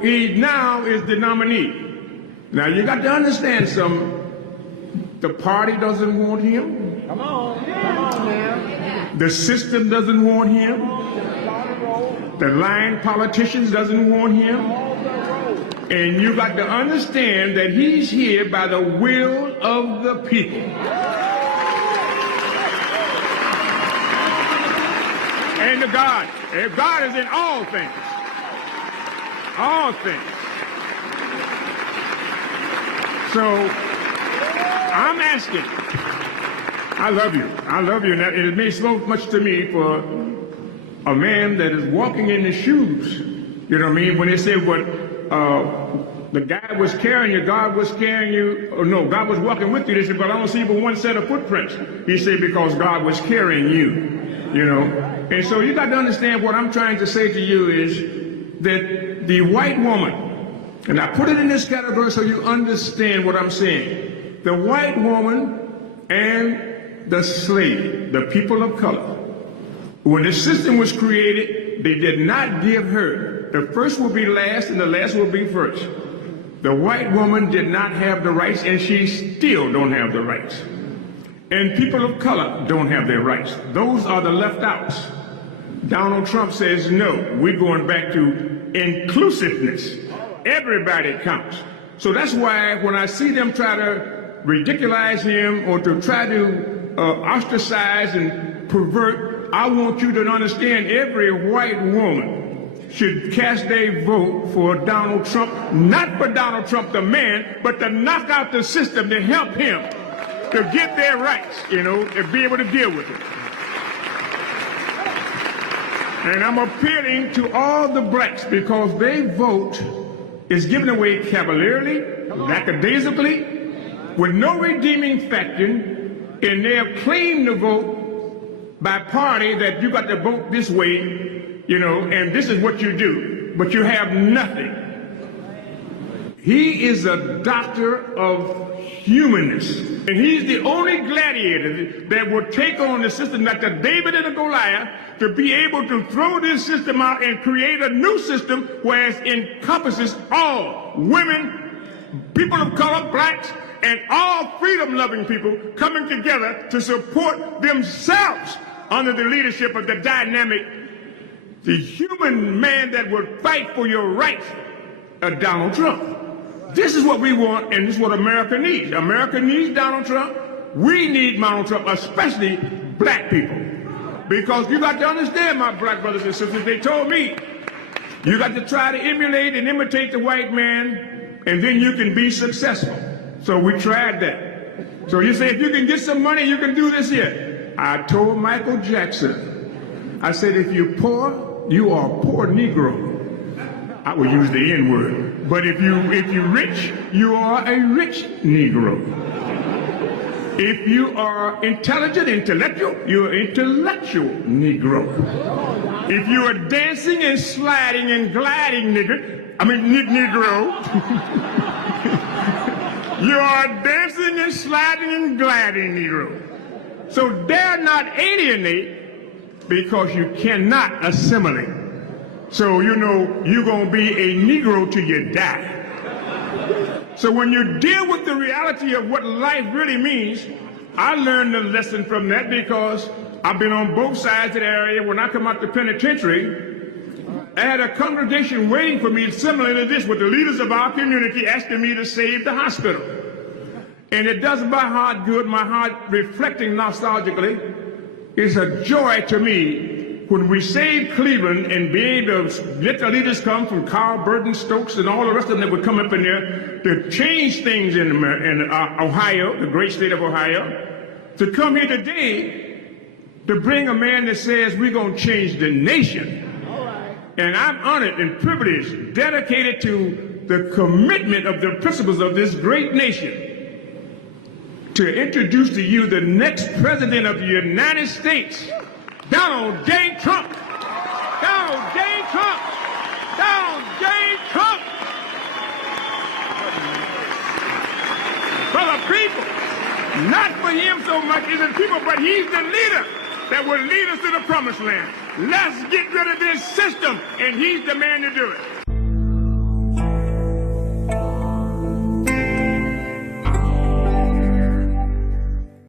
He now is the nominee. Now you got to understand something. The party doesn't want him. Come on now. The system doesn't want him. The lying politicians doesn't want him. And you got to understand that he's here by the will of the people. And the God. And God is in all things. All things. So I'm asking. I love you. I love you. And it means so much to me for a man that is walking in the shoes. You know what I mean? When they say what the guy was carrying you, God was carrying you, or no, God was walking with you. They said, but I don't see but one set of footprints. He said, because God was carrying you, you know. And so you got to understand what I'm trying to say to you is that the white woman, and I put it in this category so you understand what I'm saying. The white woman and the slave, the people of color, when the system was created, they did not give her. The first will be last and the last will be first. The white woman did not have the rights, and she still don't have the rights. And people of color don't have their rights. Those are the left outs. Donald Trump says, no, we're going back to inclusiveness. Everybody counts. So that's why when I see them try to ridiculize him or to try to ostracize and pervert, I want you to understand every white woman should cast their vote for Donald Trump, not for Donald Trump the man, but to knock out the system to help him to get their rights, you know, and be able to deal with it. And I'm appealing to all the blacks because their vote is given away cavalierly, lackadaisically, with no redeeming factor, and they have claimed the vote by party that you got to vote this way, you know, and this is what you do, but you have nothing. He is a doctor of humanness, and he's the only gladiator that will take on the system like the David and the Goliath to be able to throw this system out and create a new system where it encompasses all women, people of color, blacks, and all freedom-loving people coming together to support themselves under the leadership of the dynamic, the human man that would fight for your rights, Donald Trump. This is what we want, and this is what America needs. America needs Donald Trump. We need Donald Trump, especially black people. Because you got to understand, my black brothers and sisters, they told me, you got to try to emulate and imitate the white man, and then you can be successful. So we tried that. So you say, if you can get some money, you can do this here. I told Michael Jackson, I said, if you're poor, you are a poor Negro. I will use the N-word. But if you're rich, you are a rich Negro. If you are intelligent, intellectual, you're an intellectual Negro. If you are dancing and sliding and gliding Negro, you are dancing and sliding and gliding Negro. So dare not alienate because you cannot assimilate. So, you know, you're going to be a Negro till you die. So when you deal with the reality of what life really means, I learned a lesson from that because I've been on both sides of the area. When I come out the penitentiary, I had a congregation waiting for me similar to this with the leaders of our community asking me to save the hospital. And it does my heart good, my heart reflecting nostalgically. It's a joy to me when we saved Cleveland and be able to let the leaders come from Carl Burton Stokes and all the rest of them that would come up in there to change things in Ohio, the great state of Ohio, to come here today to bring a man that says we're going to change the nation. And I'm honored and privileged, dedicated to the commitment of the principles of this great nation, to introduce to you the next president of the United States, Donald J. Trump. Donald J. Trump. Donald J. Trump. For the people. Not for him so much as the people, but he's the leader that will lead us to the promised land. Let's get rid of this system, and he's the man to do it.